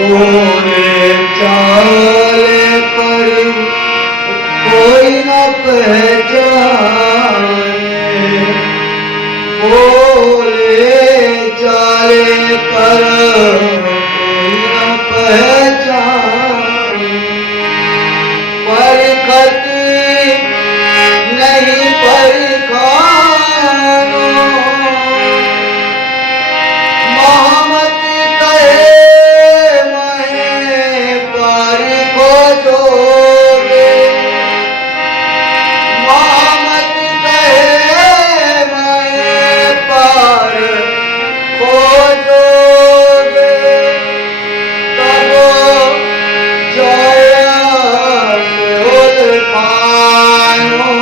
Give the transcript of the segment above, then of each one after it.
बोले चाले पर कोई न पहचाने, बोले चाले पर कोई न पहचाने, परखत नहीं परखानो, मोहम्मद कहे मैं परखो जोगे, मोहम्मद कहे मैं परखो जोगे, तब जया बोल खानो,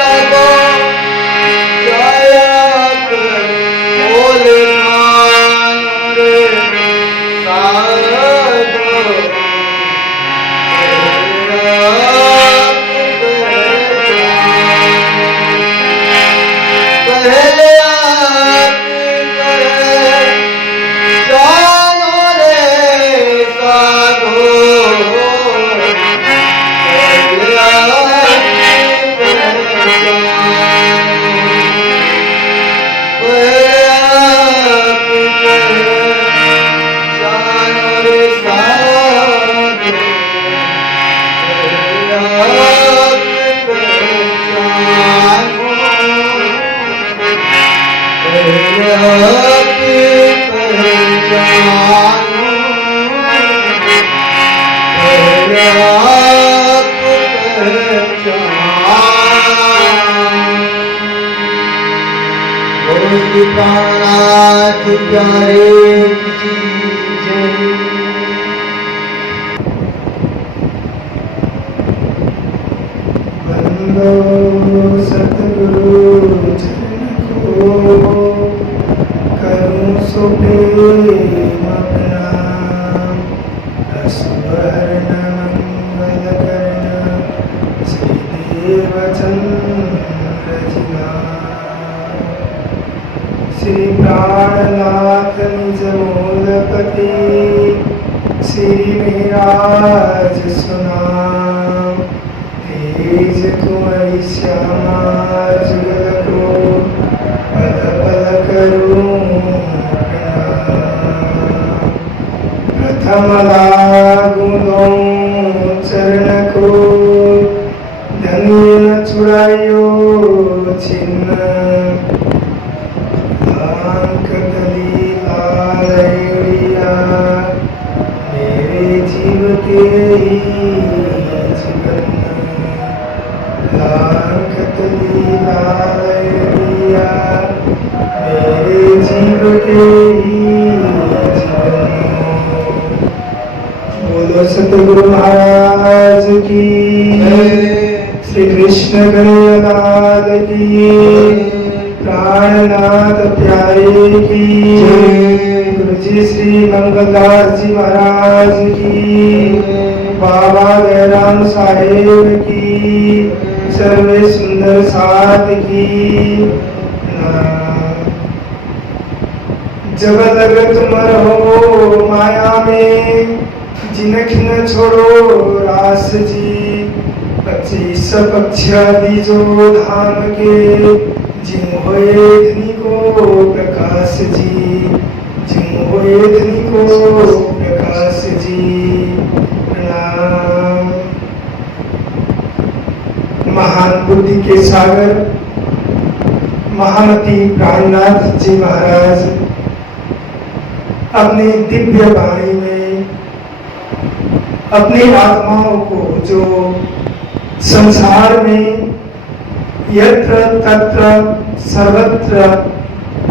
तब जया बोल खानो रे साधो पहले आप कहे जानो रे साधो, पहले आप पहले आप कहे जानो रे साधो, पहले आप पहचानो, पहले आप पहचानो, पहले आप पहचानो। बोलो श्री प्राणनाथ प्यारे की जय। बंदो सतगुरु चरण को, करूं सो प्रेम प्रणाम, रसवर्ण मंगल कर्ण श्री देवचंद्र जिनाम, श्री प्राणनाथ निज मूलपति, श्री मेराज सुनाम, तेज कुंवरी श्यामा जुगल को, पद पद करूं प्रणाम, प्रथम लागू दो चरण को, धन्य न छुड़ायो छिन्न, कदली लालैया मेरे जीव के ही जीवन, कदली लालैया मेरे जीव के ही जीवन। बोलो सतगुरु महाराज की, श्री कृष्ण कन्हैयालाल की, प्राणनाथ प्यारे की, गुरु जी श्री मंगलदास जी महाराज की, बाबा गैराम साहेब की, सर्वे सुंदर साथ की। जब लग तुम रहो माया में, जिनख न छोड़ो रास जी, 25 पक्षा दीजो धाम के, जिम होए धनी को प्रकाश जी, जिम होए धनी को प्रकाश जी। प्रणाम। महान बुद्धि के सागर महामती प्राणनाथ जी महाराज अपनी दिव्य वाणी में अपनी आत्माओं को जो संसार में यत्र तत्र सर्वत्र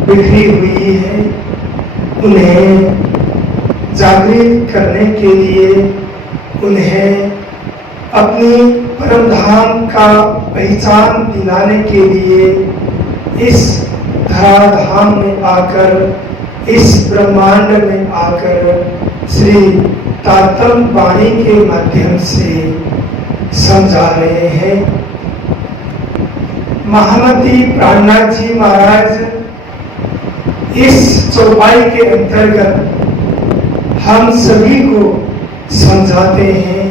बिखरी हुई है, उन्हें जागृत करने के लिए, उन्हें अपनी परम धाम का पहचान दिलाने के लिए इस धराधाम में आकर, इस ब्रह्मांड में आकर श्री तातम वाणी के माध्यम से समझा रहे हैं। महामती प्राणनाथ जी महाराज इस चौपाई के अंतर्गत हम सभी को समझाते हैं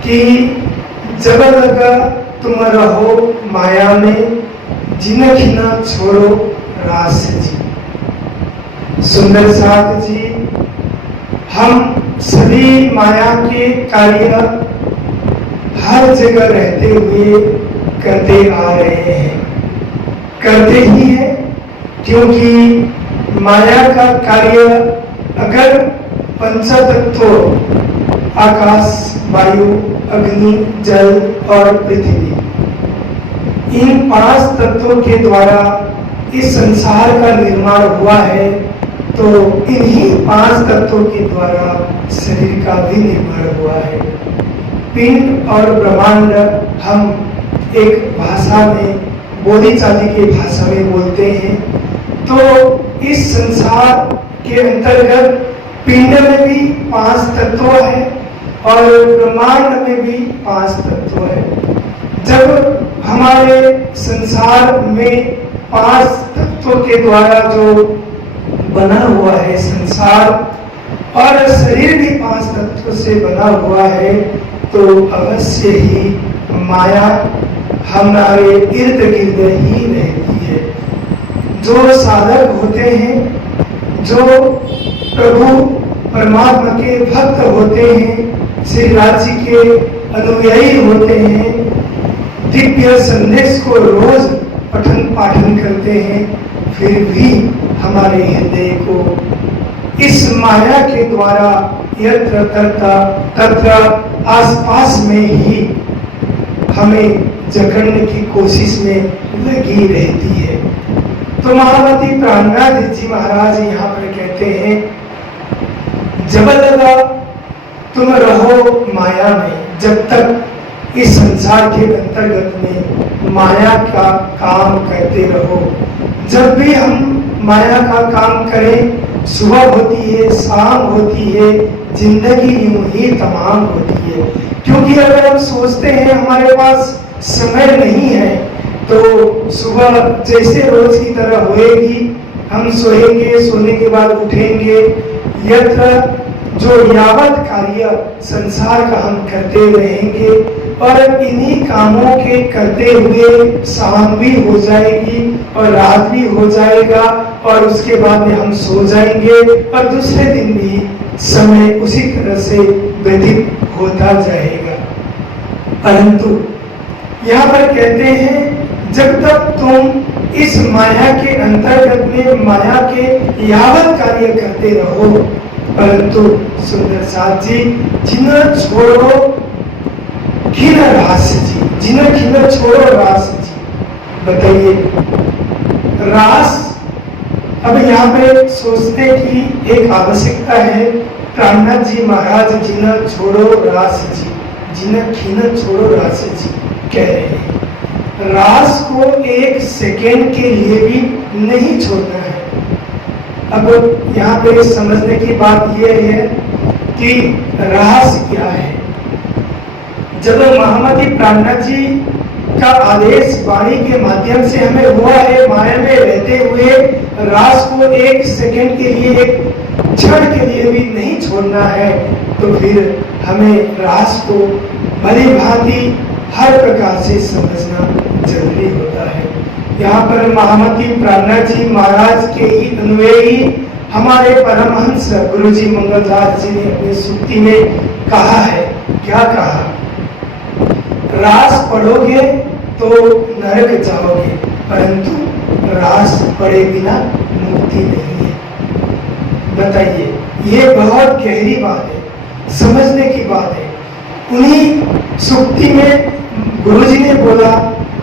कि जब लगा तुम रहो माया में, जिनकी न छोड़ो रास जी। सुंदर साथ जी, हम सभी माया के कार्य हर जगह रहते हुए करते आ रहे हैं, करते ही हैं, क्योंकि माया का कार्य अगर पंचतत्वों आकाश, वायु, अग्नि, जल और पृथ्वी, इन 5 तत्वों के द्वारा इस संसार का निर्माण हुआ है, तो इन्हीं 5 तत्वों के द्वारा शरीर का भी निर्माण हुआ है। पिंड और ब्रह्मांड हम एक भाषा में, बोधिचाली की भाषा में बोलते हैं। तो इस संसार के अंतर्गत पिंड में भी 5 तत्व है और ब्रह्मांड में भी 5 तत्व है। जब हमारे संसार में 5 तत्वों के द्वारा जो बना हुआ है संसार, और शरीर भी 5 तत्वों से बना हुआ है, तो अवश्य ही माया हमारे इर्द गिर्द ही रहती है। जो साधक होते हैं, जो प्रभु परमात्मा के भक्त होते हैं, श्री राज्य के अनुयायी होते हैं, दिव्य संदेश को रोज पठन पाठन करते हैं, फिर भी हमारे हृदय को इस माया के द्वारा यत्र तत्र आसपास में ही हमें जकड़ने की कोशिश में लगी रहती है। तो महामती प्राणनाथ जी महाराज यहाँ पर कहते हैं, जब लगा तुम रहो माया में, जब तक इस संसार के अंतर्गत में माया का काम करते रहो। जब भी हम माया का काम करें, सुबह होती है, शाम होती है, जिंदगी यूं ही तमाम होती है। क्योंकि अगर हम सोचते हैं हमारे पास समय नहीं है, तो सुबह जैसे रोज की तरह होएगी, हम सोएंगे, सोने के बाद उठेंगे, यत्र जो यावत कार्य संसार का हम करते रहेंगे, और इन्हीं कामों के करते हुए शाम भी हो जाएगी और रात भी हो जाएगा, और उसके बाद में हम सो जाएंगे और दूसरे दिन भी समय उसी तरह से व्यतीत होता जाएगा। परंतु यहाँ पर कहते हैं, जब तक तुम इस माया के अंतर्गत में माया के यावत कार्य करते रहो, परंतु सुंदर साथ जी, जिन छोड़ो खिन रास जी, जिन खिन छोड़ो रास जी। बताइए, रास, अब यहाँ पे सोचते कि एक आवश्यकता है, प्राणनाथ जी महाराज जिन छोड़ो रास जी, जिन खिन छोड़ो रास जी कह रहे हैं। रास को 1 सेकेंड के लिए भी नहीं छोड़ना है। अब यहाँ पे समझने की बात यह है कि रास क्या है। जब महामती प्राणनाथ जी का आदेश वाणी के माध्यम से हमें हुआ है, माया में रहते हुए रास को 1 सेकेंड के लिए, 1 क्षण के लिए भी नहीं छोड़ना है, तो फिर हमें रास को भली भांति हर प्रकार से समझना जरूरी होता है। यहाँ पर महामती प्राणनाथ जी महाराज के ही अनुयायी हमारे परमहंस गुरुजी मंगलदास जी ने अपनी सुक्ति में कहा है, क्या कहा? रास पढ़ोगे तो नरक जाओगे, परंतु रास पढ़े बिना मुक्ति नहीं है। बताइए, ये बहुत गहरी बात है, समझने की बात है। उन्हीं सुक्ति में गुरुजी ने बोला,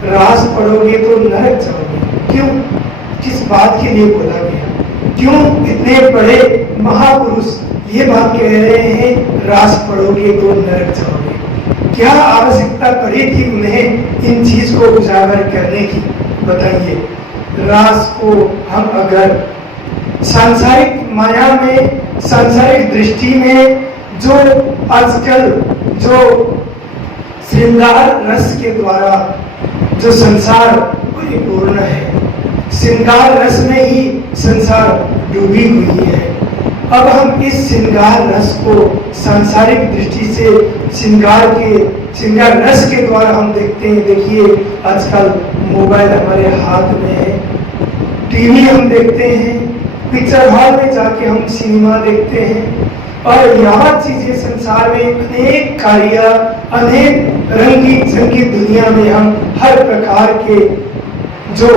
रास पढ़ोगे तो नरक जाओगे। क्यों, किस बात के लिए बोला गया? क्यों इतने बड़े महापुरुष ये बात कह रहे हैं, रास पढ़ोगे तो नरक जाओगे? क्या आवश्यकता पड़ी थी उन्हें इन चीज को उजागर करने की? बताइए, रास को हम अगर सांसारिक माया में, सांसारिक दृष्टि में, जो आजकल जो श्रृंगार रस के द्वारा जो संसार परिपूर्ण है, श्रृंगार रस में ही संसार डूबी हुई है। अब हम इस श्रृंगार रस को सांसारिक दृष्टि से श्रृंगार रस के द्वारा हम देखते हैं। देखिए आजकल मोबाइल हमारे हाथ में है, टीवी हम देखते हैं, पिक्चर हॉल में जाके हम सिनेमा देखते हैं, और यहाँ चीजें संसार में अनेक कार्य, अनेक रंगी चंगी दुनिया में हम हर प्रकार के जो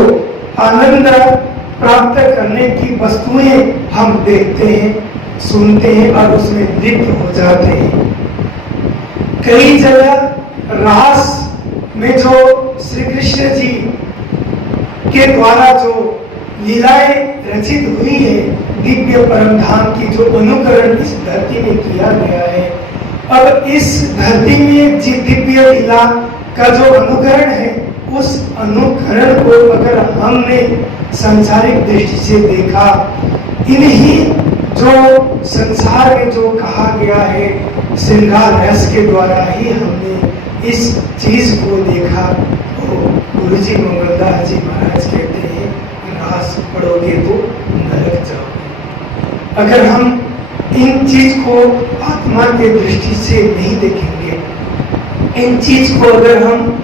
आनंद प्राप्त करने की वस्तुएं हम देखते हैं, सुनते हैं और उसमें लिप्त हो जाते हैं। कई जगह रास में जो श्री कृष्ण जी के द्वारा जो लीलाएं रचित हुई है, दिव्य परम धाम की जो अनुकरण इस धरती में किया गया है, अब इस धरती में जी दिव्य लीला का जो अनुकरण है, उस अनुकरण को अगर हमने सांसारिक दृष्टि से देखा, इन्हीं जो संसार में जो कहा गया है श्रृंगार रस के द्वारा ही हमने इस चीज को देखा। तो गुरुजी मंगलदास जी महाराज कहते हैं, रास पढ़ोगे तो नरक जाओगे। अगर हम इन चीज को आत्मा के दृष्टि से नहीं देखेंगे, इन चीज को अगर हम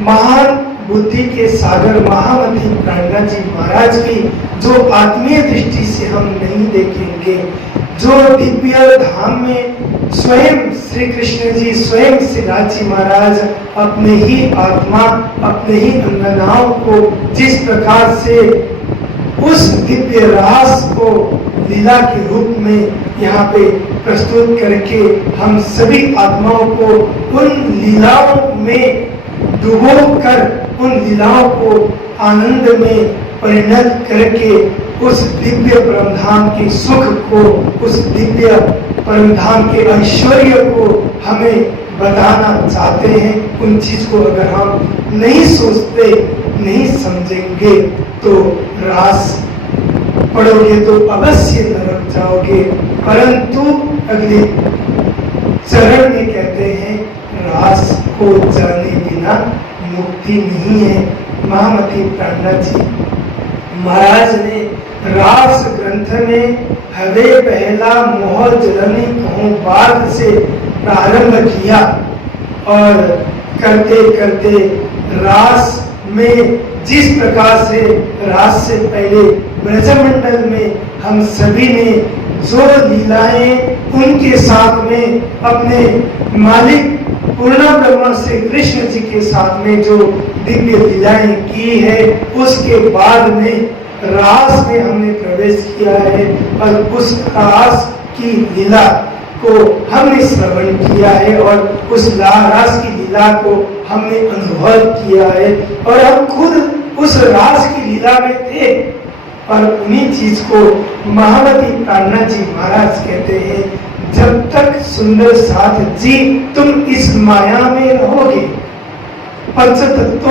महान बुद्धि के सागर महामती प्राणनाथ जी महाराज की जो आत्मीय दृष्टि से हम नहीं देखेंगे, जो दिव्य धाम में स्वयं श्री कृष्ण जी, स्वयं श्री राज जी महाराज अपने ही आत्मा, अपने ही अंगनाओं को जिस प्रकार से उस दिव्य रास को लीला के रूप में यहाँ पे प्रस्तुत करके हम सभी आत्माओं को उन लीलाओं में डुबो कर उन लीलाओं को आनंद में परिणत करके उस दिव्य परमधाम के सुख को, उस दिव्य परमधाम के ऐश्वर्य को हमें बताना चाहते हैं। उन चीज को अगर हम नहीं सोचते, नहीं समझेंगे, तो रास पढ़ोगे तो अवश्य नरक जाओगे। परंतु अगले चरण में कहते हैं, रास को जाने बिना मुक्ति नहीं है। महामती प्राणनाथ जी महाराज ने रास ग्रंथ में हवे पहला मोह जलनी कहूँ बात से प्रारंभ किया, और करते करते रास में जिस प्रकार से रास से पहले ब्रजमंडल में हम सभी ने जो लीलाएं उनके साथ में अपने मालिक पूर्ण ब्रह्मा श्री कृष्ण जी के साथ में जो दिव्य लीलाएं की है, उसके बाद में रास में हमने प्रवेश किया है और उस रास की लीला को हमने श्रवण किया है और उस रास की लीला को हमने अनुभव किया है, और हम खुद उस रास की लीला में थे। और उन्हीं चीज को महामती प्राणनाथ जी महाराज कहते हैं, जब तक सुंदर साथ जी तुम इस माया में रहोगे, पंचतत्व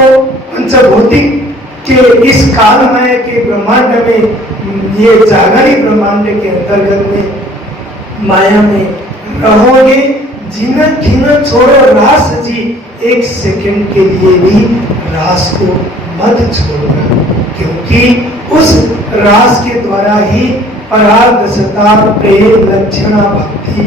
पंचभौतिक के इस कालमय के ब्रह्मांड में, ये जागरी ब्रह्मांड के अंतर्गत में माया में रहोगे, जीना खीना छोड़ो रास जी, एक सेकंड के लिए भी रास को मत छोड़ना, क्योंकि उस रास के द्वारा ही परादशता प्रेम लक्षणा भक्ति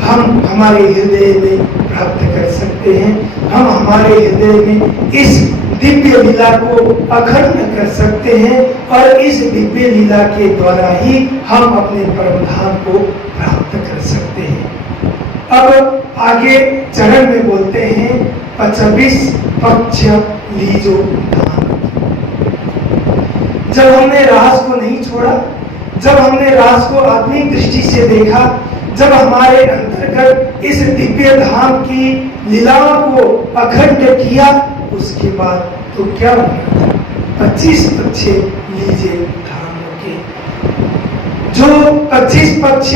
हम हमारे हृदय में प्राप्त कर सकते हैं। हम हमारे हृदय में इस दिव्य लीला को अखंड कर सकते हैं, और इस दिव्य लीला के द्वारा ही हम अपने परम धाम को प्राप्त कर सकते हैं। अब आगे चरण में बोलते हैं, 25 पक्ष लीजो धाम। जब हमने रास को नहीं छोड़ा, जब हमने रास को आत्मिक दृष्टि से देखा, जब हमारे अंतर्गत इस दिव्य धाम की लीलाओं को अखंड किया, उसके बाद तो क्या होगा? 25 पक्ष लीजिए धाम के, जो 25 पक्ष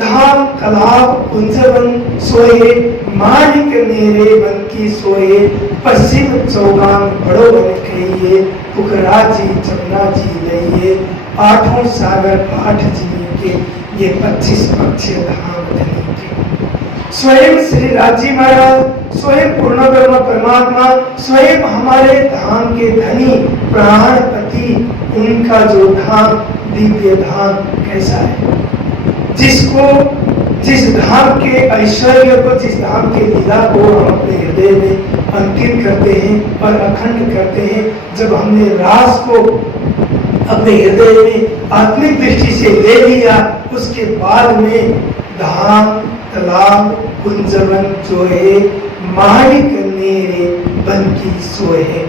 धाम तालाब कुंजवन सोए, माणिक नेरे बन की सोए, पश्चिम चौगान बड़ो बन कहिए, पुखरा जी जमुना जी लइए, आठों सागर 8 जी के, ये 25 पक्ष धाम धनी के। स्वयं श्री राजी महाराज, स्वयं पूर्ण ब्रह्म परमात्मा, स्वयं हमारे धाम के धनी प्राणपति, उनका जो धाम दिव्य धाम कैसा है? जिसको, जिस धाम के ऐश्वर्य को, जिस धाम के लीला को हम अपने हृदय में अंकित करते हैं और अखंड करते हैं। जब हमने रास को अपने हृदय में आत्मिक दृष्टि से ले लिया, उसके बाद में धाम, तालाब, कुंजवन जो है, माहिक नेरे बन की सोए है।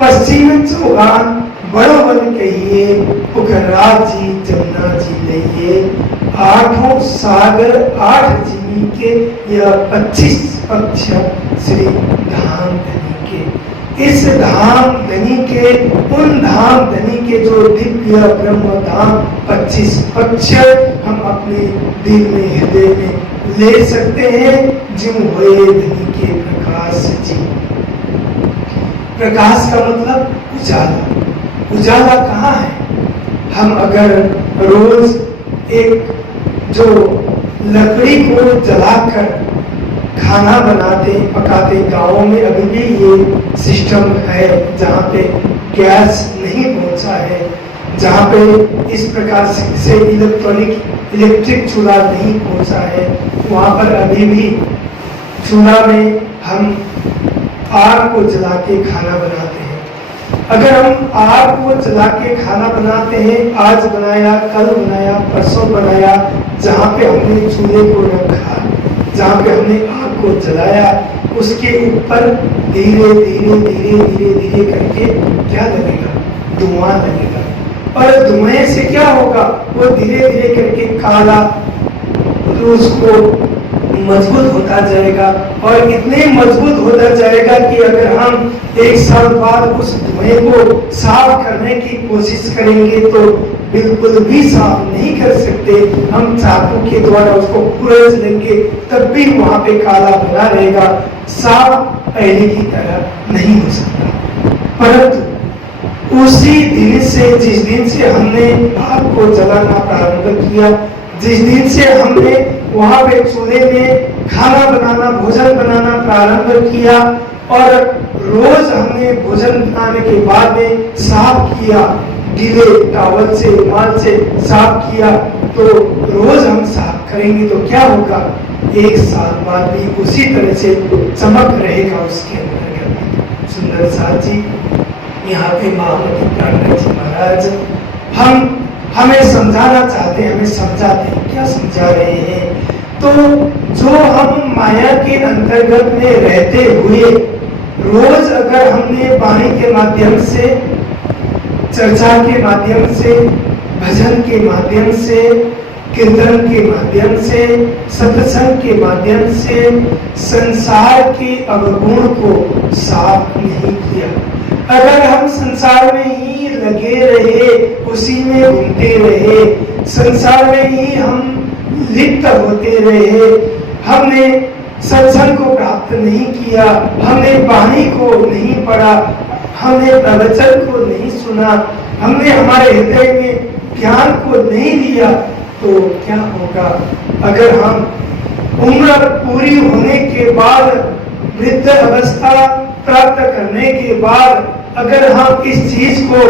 पश्चिम चौगान बड़ो बन कहिए, पुखरा जी जमुना जी लइए। आठों सागर आठ जिमी के, यह 25 पक्ष श्री धाम धनी के। इस धाम धनी के, उन धाम धनी के जो दिव्य ब्रह्म धाम 25 पक्ष हम अपने दिल में, हृदय में ले सकते हैं। जिम हुए धनी के प्रकाश जी। प्रकाश का मतलब उजाला। उजाला कहाँ है? हम अगर रोज एक जो लकड़ी को जलाकर खाना बनाते पकाते, गाँवों में अभी भी ये सिस्टम है जहाँ पे गैस नहीं पहुँचा है, जहाँ पे इस प्रकार से इलेक्ट्रिक चूल्हा नहीं पहुँचा है, वहाँ पर अभी भी चूल्हा में हम आग को जला के खाना बनाते हैं। अगर हम आग को जला के खाना बनाते हैं, आज बनाया, कल बनाया, परसों बनाया, जहाँ पे हमने चूल्हे को रखा, जहाँ पे हमने आग को जलाया, उसके ऊपर धीरे धीरे धीरे धीरे धीरे करके क्या लगेगा? धुआं लगेगा। और धुएं से क्या होगा? वो धीरे धीरे करके काला उसको मजबूत होता जाएगा, और इतने मजबूत होता जाएगा कि अगर हम 1 साल बाद उस धुएं को साफ करने की कोशिश करेंगे तो बिल्कुल भी साफ नहीं कर सकते। हम चाकू के द्वारा उसको खुरच लेंगे तब भी वहां पे काला बना रहेगा, साफ पहले की तरह नहीं हो सकता। परंतु उसी दिन से, जिस दिन से हमने आग को जलाना प्रारंभ किया, जिस दिन से हमने वहां पे चूल्हे में खाना बनाना, भोजन बनाना प्रारंभ किया, और रोज हमने भोजन बनाने के बाद में साफ किया, गीले टॉवल से, रुमाल से साफ किया, तो रोज हम साफ करेंगे तो क्या होगा? 1 साल बाद भी उसी तरह से चमक रहेगा उसके अंदर। सुंदर साथ जी, यहाँ पे महामती प्राणनाथ जी महाराज हमें समझाना चाहते हैं, हमें समझाते हैं। क्या समझा रहे हैं? तो जो हम माया के अंतर्गत में रहते हुए रोज अगर हमने वाणी के माध्यम से, चर्चा के माध्यम से, भजन के माध्यम से, कीर्तन के माध्यम से, सत्संग के माध्यम से संसार के अवगुण को साफ नहीं किया, अगर हम संसार में ही लगे रहे, उसी में घूमते रहे, संसार में ही हम लिप्त होते रहे, हमने सत्संग को प्राप्त नहीं किया, हमने वाणी को नहीं पढ़ा, हमने प्रवचन को नहीं सुना, हमने हमारे हृदय में ज्ञान को नहीं लिया, तो क्या होगा? अगर हम उम्र पूरी होने के बाद, वृद्ध अवस्था प्राप्त करने के बाद अगर हम इस चीज को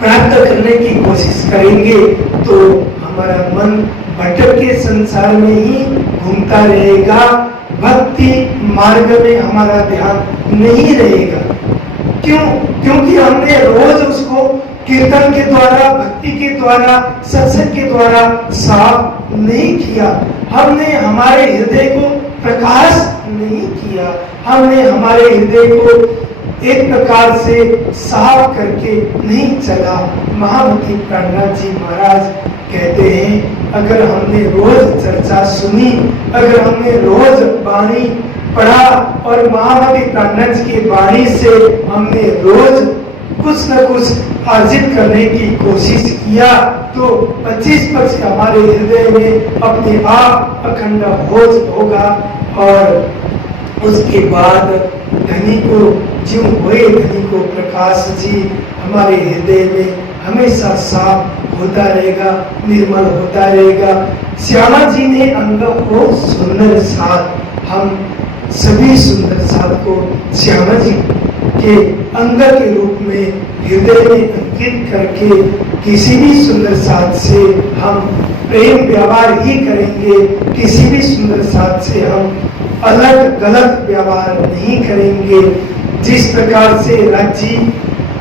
प्राप्त करने की कोशिश करेंगे तो हमारा मन भटक के संसार में ही घूमता रहेगा, भक्ति मार्ग में हमारा ध्यान नहीं रहेगा। क्यों? क्योंकि हमने रोज उसको कीर्तन के द्वारा, भक्ति के द्वारा, सत्संग के द्वारा साफ नहीं किया, हमने हमारे हृदय को प्रकाश नहीं किया, हमने हमारे हृदय को एक प्रकार से साफ करके नहीं चला। महामती प्राणनाथ जी महाराज कहते हैं, अगर हमने रोज चर्चा सुनी, अगर हमने रोज वाणी पढ़ा और महामती प्राणनाथ जी की वाणी से हमने रोज कुछ न कुछ अर्जित करने की कोशिश किया, तो 25 पक्ष हमारे हृदय में अपने आप अखंड बोझ होगा। और उसके बाद धनी को, ज्यों हुए धनी को प्रकाश जी हमारे हृदय में हमेशा साफ होता रहेगा, निर्मल होता रहेगा। श्यामा जी ने अंग को सुंदर साथ, हम सभी सुंदर साथ को श्यामा जी के अंग के रूप में हृदय में अंकित करके किसी भी सुंदर साथ से हम प्रेम व्यवहार ही करेंगे, किसी भी सुंदर साथ से हम अलग गलत व्यवहार नहीं करेंगे। जिस प्रकार से राज्य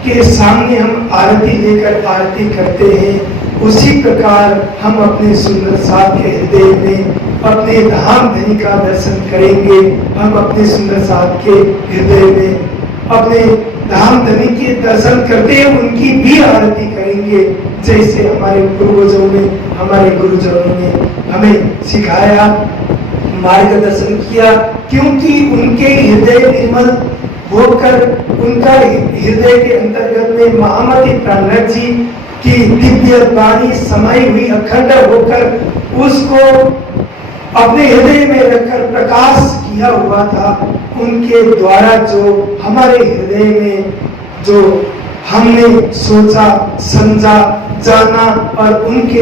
के सामने हम आरती लेकर आरती करते हैं, उसी प्रकार हम अपने सुंदर साथ के हृदय में अपने धाम धनी का दर्शन करेंगे। हम अपने सुंदर साथ के हृदय में अपने धाम धनी के दर्शन करते हुए उनकी भी आरती करेंगे, जैसे हमारे पूर्वजों ने, हमारे गुरुजनों ने हमें सिखाया, मार्गदर्शन किया। क्योंकि उनके हृदय निर्मल होकर, उनका हृदय के अंतर्गत में महामती प्राणनाथ जी की दिव्य वाणी समाई हुई अखंड होकर उसको अपने हृदय में रखकर प्रकाश किया हुआ था। उनके द्वारा जो हमारे हृदय में जो हमने सोचा, समझा, जाना और उनके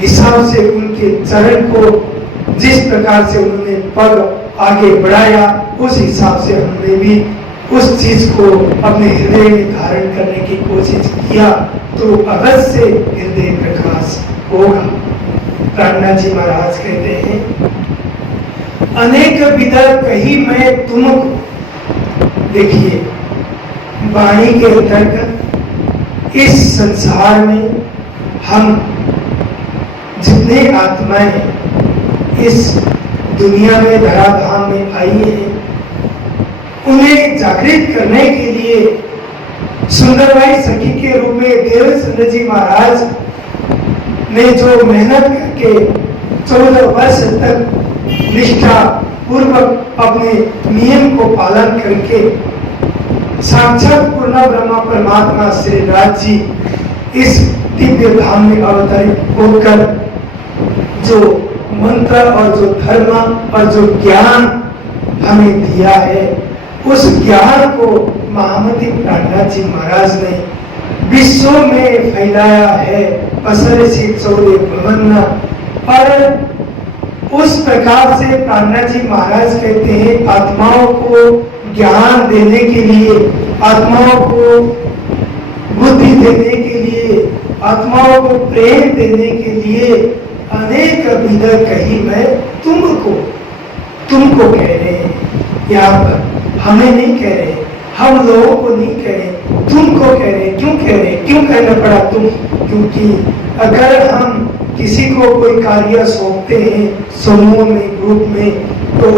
हिसाब से उनके चरण को जिस प्रकार से उन्होंने पग आगे बढ़ाया, उस हिसाब से हमने भी उस चीज को अपने हृदय में धारण करने की कोशिश किया तो अवश्य हृदय प्रकाश होगा। प्राणनाथ जी महाराज कहते हैं, अनेक विधा कही मैं तुमको। देखिए, वाणी के अंतर्गत इस संसार में हम जितने आत्माएं इस दुनिया में धराधाम में आई हैं, उन्हें जागृत करने के लिए सुंदरबाई सखी के रूप में देवचंद्र जी महाराज ने जो मेहनत करके 14 वर्ष तक निष्ठा पूर्वक अपने नियम को पालन करके साक्षात पूर्ण ब्रह्मा परमात्मा श्री राज जी इस दिव्य धाम में अवतरित होकर जो मंत्र और जो धर्म और जो ज्ञान हमें दिया है, उस ज्ञान को महामती प्राणनाथ जी महाराज ने विश्व में फैलाया है। पसर से चौरे भवन। और उस प्रकार से प्राणनाथ जी महाराज कहते हैं, आत्माओं को ज्ञान देने के लिए, आत्माओं को बुद्धि देने के लिए, आत्माओं को प्रेम देने के लिए अनेक विधा कही मैं तुमको कह रहे हैं। यहाँ पर हमें नहीं कह रहे, हम लोगों को नहीं कह रहे, तुमको कह रहे। क्यों कह रहे, क्यों कहना पड़ा तुम? क्योंकि अगर हम किसी को कोई कार्य सौंपते हैं समूह में, ग्रुप में, तो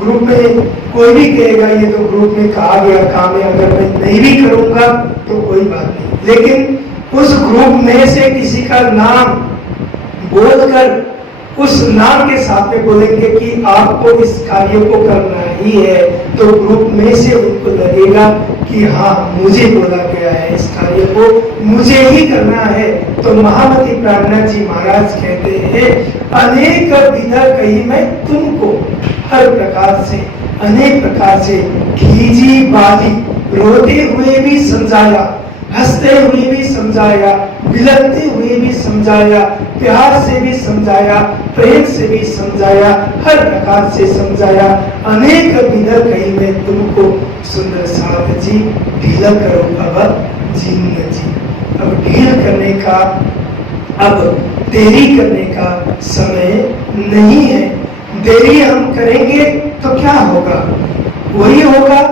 ग्रुप में कोई भी कहेगा ये तो ग्रुप में कहा गया काम है, अगर मैं नहीं भी करूंगा तो कोई बात नहीं। लेकिन उस ग्रुप में से किसी का नाम बोलकर उस नाम के साथ में बोलेंगे कि आपको इस कार्य को करना ही है, तो ग्रुप में से उनको लगेगा कि हाँ, मुझे बोला गया है, इस कार्य को मुझे ही करना है। तो महामती प्राणनाथ जी महाराज कहते हैं, अनेक विधा कही मैं तुमको, हर प्रकार से, अनेक प्रकार से खींची बाजी, रोते हुए भी समझाया, हंसते हुए भी समझाया, बिलखते हुए भी समझाया, प्यार से भी समझाया, प्रेम से भी समझाया, हर प्रकार से समझाया। अनेक विधा कही मैं तुमको, सुंदर साथ जी ढीला करो अब जीन जी। अब ढील करने का, अब देरी करने का समय नहीं है। देरी हम करेंगे तो क्या होगा? वही होगा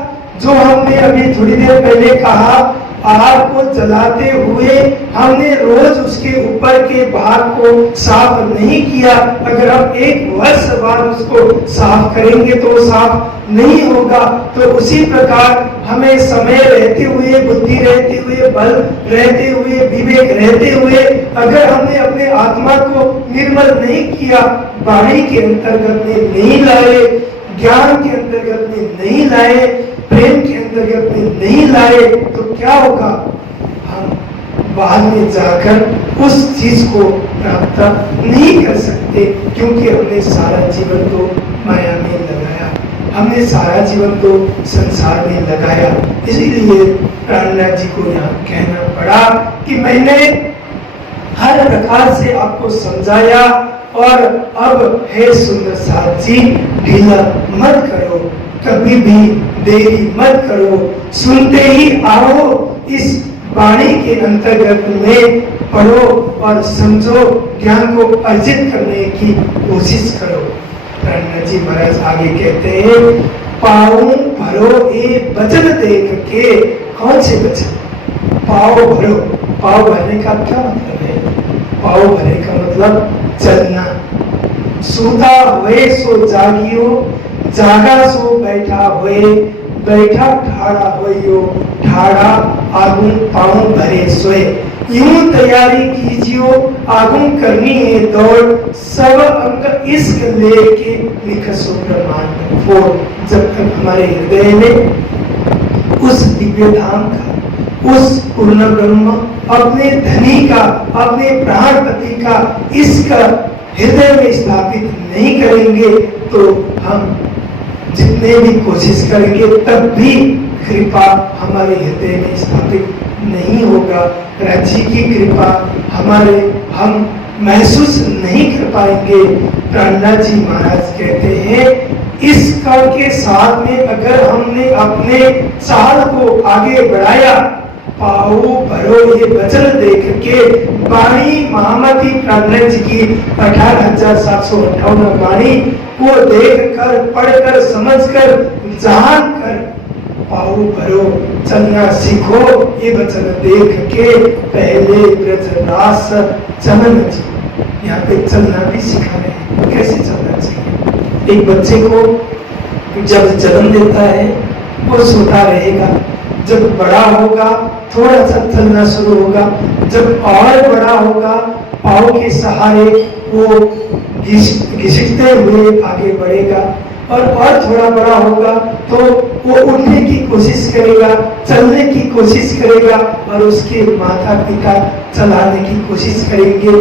जो हमने अभी थोड़ी देर पहले कहा, आग को जलाते हुए हमने रोज उसके ऊपर के भाग को साफ नहीं किया, अगर हम 1 वर्ष बाद उसको साफ करेंगे तो साफ नहीं होगा। तो उसी प्रकार हमें समय रहते हुए, बुद्धि रहते हुए, बल रहते हुए, विवेक रहते हुए, अगर हमने अपने आत्मा को निर्मल नहीं किया, वाणी के अंतर्गत में नहीं लाए, ज्ञान के अंतर्गत में नहीं लाए, प्रेम के अंतर्गत में नहीं लाए, तो क्या होगा? हम बाद में जाकर उस चीज को प्राप्त नहीं कर सकते, क्योंकि हमने सारा जीवन तो माया में लगाया, हमने सारा जीवन तो संसार में लगाया। इसीलिए प्राणनाथ जी को यहाँ कहना पड़ा कि मैंने हर प्रकार से आपको समझाया, और अब हे सुंदर साथ जी, ढीला मत करो, कभी भी देरी मत करो, सुनते ही आओ। इस वाणी के अंतर्गत में पढ़ो और समझो, ज्ञान को अर्जित करने की कोशिश करो। प्राणनाथ जी महाराज आगे कहते हैं, पाँव भरो ये वचन देख के। कौन से वचन? पाँव भरो। पाँव भरने का क्या मतलब है? पाँव भरने का मतलब चलना। सूता हुए सो जागियो, जागा सो बैठा हुए, बैठा ठाड़ा होइयो, ठाड़ा आगू पाँव भरे सोए। यूं तैयारी कीजियो, आगू करनी है दौड़, सब अंग इश्क लेके लिखसो ब्रह्मांड फोड़। जब तक हमारे हृदय में उस दिव्य धाम का, उस पूर्ण ब्रह्म, अपने धनी का, अपने प्राणपति का इश्क हृदय में स्थापित नहीं करेंगे तो हम जितने भी कोशिश करेंगे तब भी कृपा हमारे हृदय में स्थापित नहीं होगा। राज्य की कृपा हम महसूस नहीं कर पाएंगे। प्राणनाथ जी महाराज कहते हैं, इस कर के साथ में अगर हमने अपने चाल को आगे बढ़ाया, पाओ भरो ये वचन देख के, वाणी महामती प्राणनाथ जी की 18,758 वाणी को देख कर, पढ़कर, समझकर, जान कर पाओ भरो, चलना सीखो ये वचन देख के। पहले ब्रज रास चलन जी, यहाँ पे चलना भी सिखा रहे हैं, कैसे चलना चाहिए। एक बच्चे को जब जन्म देता है वो सोता रहेगा, जब बड़ा होगा थोड़ा सा चलना शुरू होगा, जब और बड़ा होगा पाँव के सहारे वो घिसटते हुए आगे बढ़ेगा, और थोड़ा बड़ा होगा तो वो उठने की कोशिश करेगा, चलने की कोशिश करेगा, और उसके माता पिता चलाने की कोशिश करेंगे,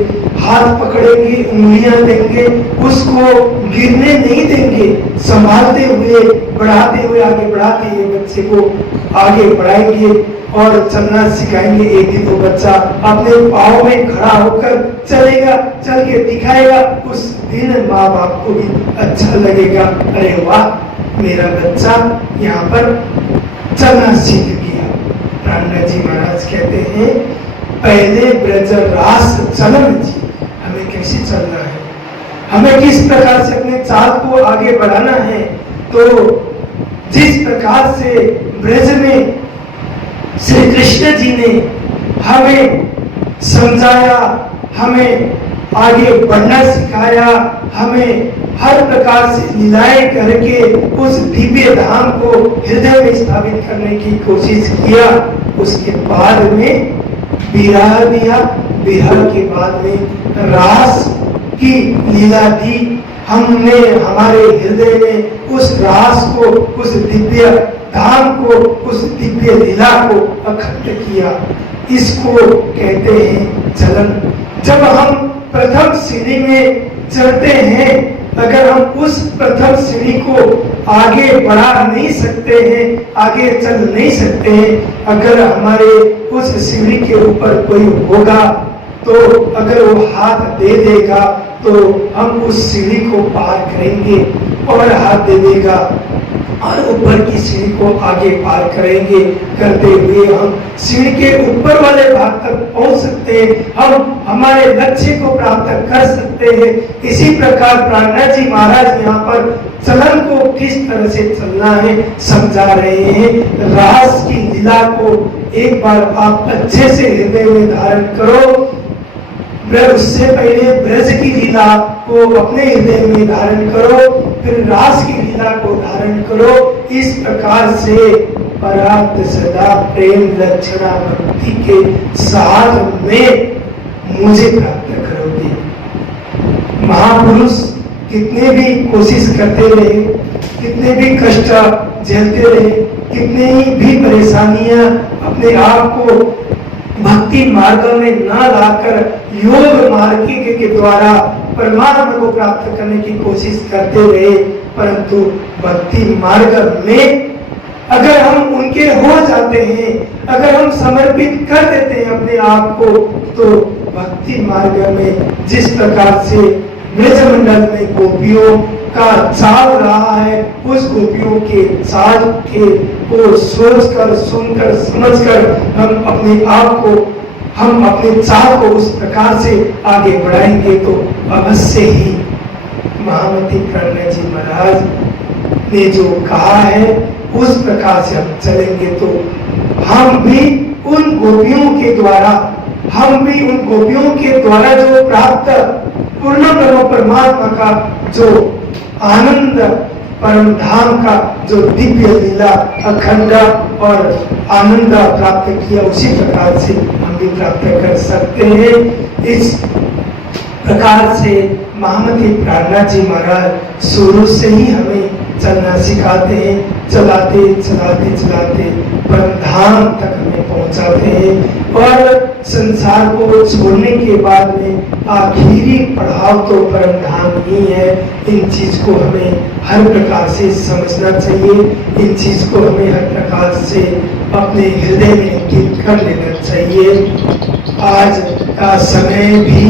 हाथ पकड़ेंगे, उंगलियां देंगे, उसको गिरने नहीं देंगे, संभालते हुए, बढ़ाते हुए, आगे बढ़ाते हुए बच्चे को आगे बढ़ाएंगे और चलना सिखाएंगे। एक दिन वो बच्चा अपने पाँव में खड़ा होकर चलेगा, चल के दिखाएगा, उस दिन माँ बाप को भी अच्छा लगेगा, अरे वाह मेरा बच्चा यहाँ पर चलना सीख गया। प्राणनाथ जी महाराज कहते हैं, पहले ब्रज रास चलन जी, हमें कैसे चलना है, हमें किस प्रकार से अपने चाल को आगे बढ़ाना है। तो जिस प्रकार से ब्रज में श्री कृष्ण जी ने हमें समझाया, हमें आगे बढ़ना सिखाया, हमें हर प्रकार से लीलाएं करके उस दिव्य धाम को हृदय में स्थापित करने की कोशिश किया, उसके बाद में विरह दिया, विरह के बाद में रास की लीला दी। हमने हमारे हृदय में उस रास को, उस दिव्य धाम को, उस दिव्य लीला को अखंड किया। इसको कहते हैं चलन। जब हम प्रथम सीढ़ी में चढ़ते हैं, अगर हम उस प्रथम सीढ़ी को आगे बढ़ा नहीं सकते हैं, आगे चल नहीं सकते हैं, अगर हमारे उस सीढ़ी के ऊपर कोई होगा तो अगर वो हाथ दे देगा तो हम उस सीढ़ी को पार करेंगे, और हाथ दे देगा और ऊपर की सीढ़ी को आगे पार करेंगे। करते हुए हम सीढ़ी के ऊपर वाले भाग तक पहुंच सकते हैं, हम हमारे लक्ष्य को प्राप्त कर सकते हैं। इसी प्रकार प्राणनाथ जी महाराज यहाँ पर चलन को किस तरह से चलना है समझा रहे हैं। रास की लीला को एक बार आप अच्छे से हृदय में धारण करो। उससे पहले ब्रज की लीला को अपने हृदय में धारण करो, फिर रास की लीला को धारण करो। इस प्रकार से परात सदा प्रेम लक्षणा भक्ति के साथ में मुझे प्राप्त करोगे। महापुरुष कितने भी कोशिश करते रहे, कितने भी कष्ट झेलते रहे, कितने ही भी परेशानियां अपने आप को भक्ति मार्ग में न लाकर योग मार्ग के द्वारा परमात्मा को प्राप्त करने की कोशिश करते रहे, परंतु भक्ति मार्ग में अगर हम उनके हो जाते हैं, अगर हम समर्पित कर देते हैं अपने आप को, तो भक्ति मार्ग में जिस प्रकार से ब्रजमंडल में गोपियों का चाल रहा है, उस गोपियों के चाल के को सोचकर, सुनकर, समझकर हम अपने आप को हम अपने चाह को उस प्रकार से आगे बढ़ाएंगे तो अवश्य ही महामती प्रज्ञा जी महाराज ने जो कहा है उस प्रकार से हम चलेंगे तो हम भी उन गोपियों के द्वारा जो प्राप्त पूर्ण ब्रह्म परमात्मा का जो आनंद परम धाम का जो दिव्य लीला अखंड और आनंद प्राप्त किया उसी प्रकार से हम भी प्राप्त कर सकते हैं। इस प्रकार से महामती प्रज्ञा जी महाराज शुरू से ही हमें चलना सिखाते हैं, चलाते परम धाम तक हमें पहुंचाते हैं। और संसार को छोड़ने के बाद में आखिरी पड़ाव तो परम धाम ही है। इन चीज को हमें हर प्रकार से समझना चाहिए, इन चीज को हमें हर प्रकार से अपने हृदय में अंकित कर लेना चाहिए। आज का समय भी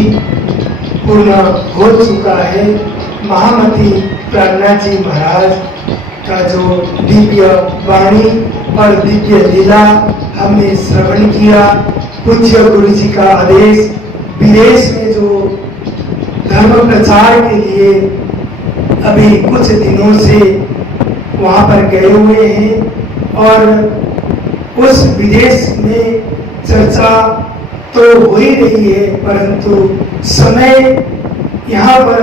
पूर्ण हो चुका है। महामती प्रज्ञा जी महाराज का जो दिव्य वाणी और दिव्य लीला हमने श्रवण किया, पूज्य गुरु जी का आदेश विदेश में जो धर्म प्रचार के लिए अभी कुछ दिनों से वहां पर गए हुए हैं और उस विदेश में चर्चा तो हो ही रही है, परंतु समय यहाँ पर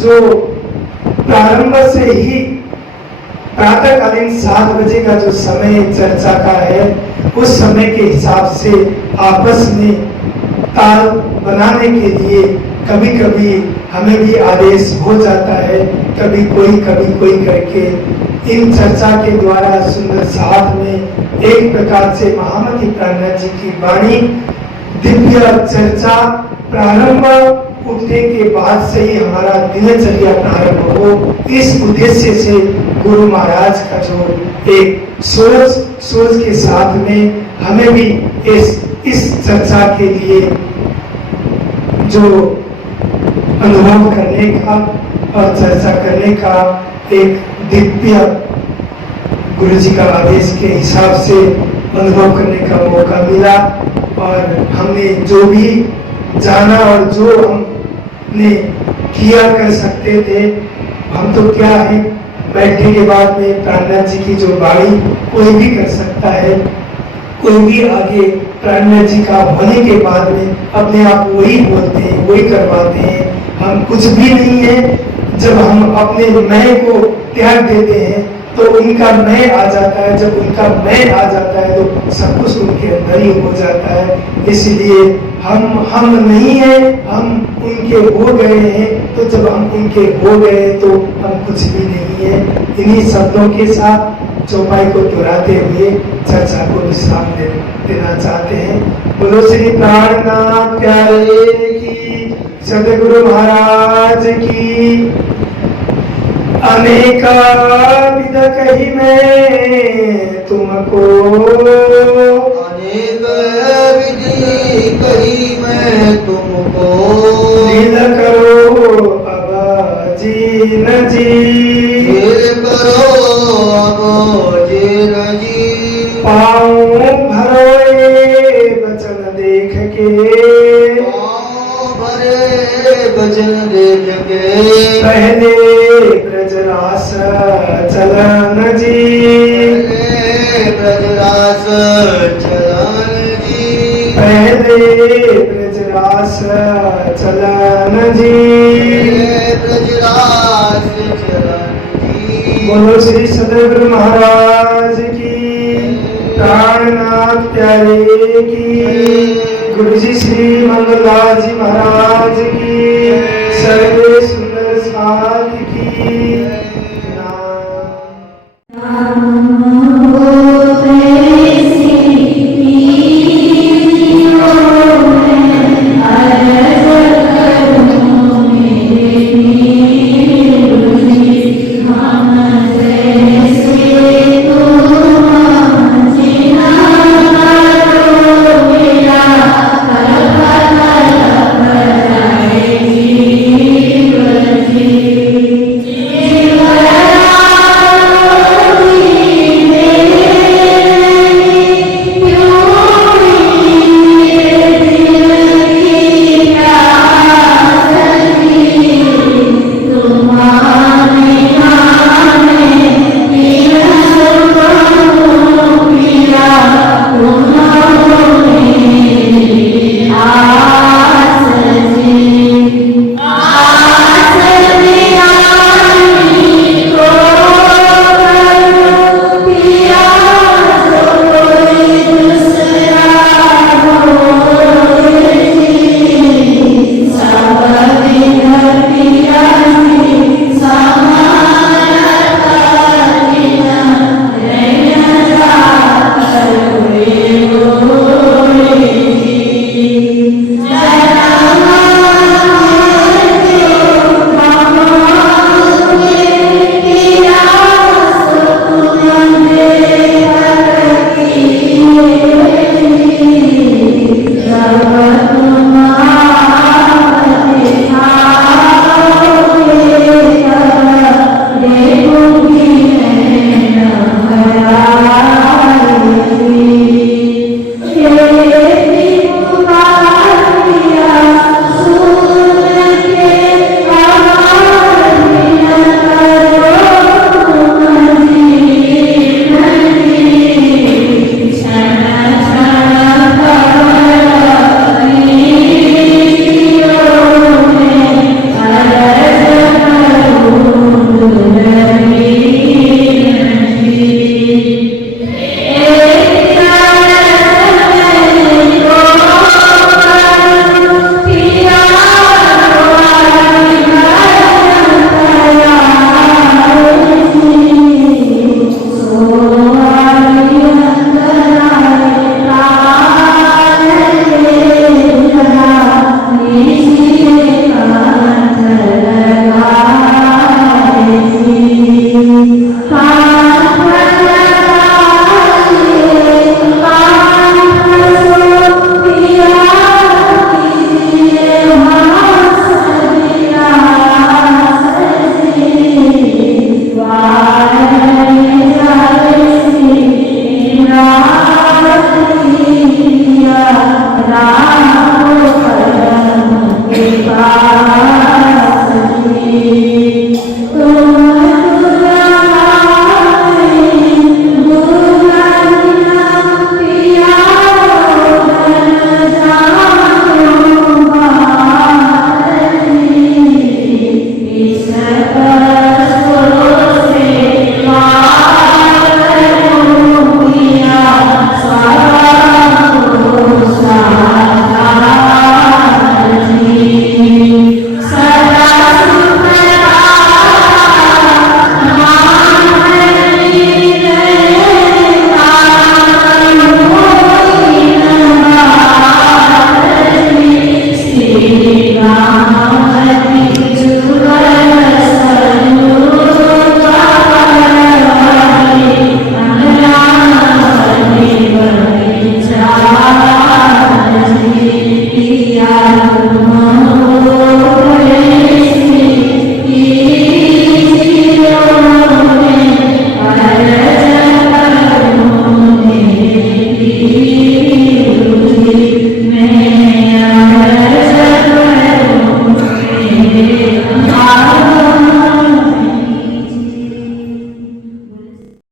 जो प्रारंभ से ही प्रातःकालीन 7 बजे का जो समय चर्चा का है उस समय के हिसाब से आपस में ताल बनाने के लिए कभी कभी हमें भी आदेश हो जाता है, कभी कोई करके इन चर्चा के द्वारा सुंदर साथ में एक प्रकार से महामती प्रज्ञा जी की वाणी दिव्य चर्चा प्रारंभ उठने के बाद से ही हमारा दिनचर्या प्रारंभ हो, इस उद्देश्य से गुरु महाराज का जो एक सोच के साथ में हमें भी इस चर्चा के लिए जो अनुभव करने का और चर्चा करने का एक दिव्य गुरु जी का आदेश के हिसाब से अनुभव करने का मौका मिला। और हमने जो भी जाना और जो हमने किया कर सकते थे, हम तो क्या है बैठने के बाद में प्रज्ञा जी की जो वाणी कोई भी कर सकता है, कोई भी आगे प्रज्ञा जी का होने के बाद में अपने आप वही बोलते हैं, वही करवाते हैं। हम कुछ भी नहीं है। जब हम अपने मैं को त्याग देते हैं तो उनका मैं आ जाता है, जब उनका मैं आ जाता है तो सब कुछ उनके अंदर ही हो जाता है। इसलिए हम नहीं है, हम उनके हो गए हैं। तो जब हम उनके हो गए तो हम कुछ भी नहीं है। इन्हीं शब्दों के साथ चौपाई को दोहराते हुए चर्चा को विश्राम देना चाहते हैं। बोलो श्री प्राणनाथ प्यारे की, सदगुरु महाराज की। अनेक विध कही मैं तुमको, अनेक विधि कही मैं तुमको, लील करो अब जीन जी, लील करो अब जीन जी। पाँव भरोए बचन देख के, पाँव भरे बचन देख के, पहले ब्रजरास चलन जी, ब्रजरास चलन जी, पहले ब्रजरास चलन जी, ब्रजरास चलन जी। बोलो श्री सदगुरु महाराज की, प्राणनाथ प्यारे की, गुरु जी श्री मंगलदास जी महाराज की, सर्वे सुंदर साथ की। Thank you. श्री राम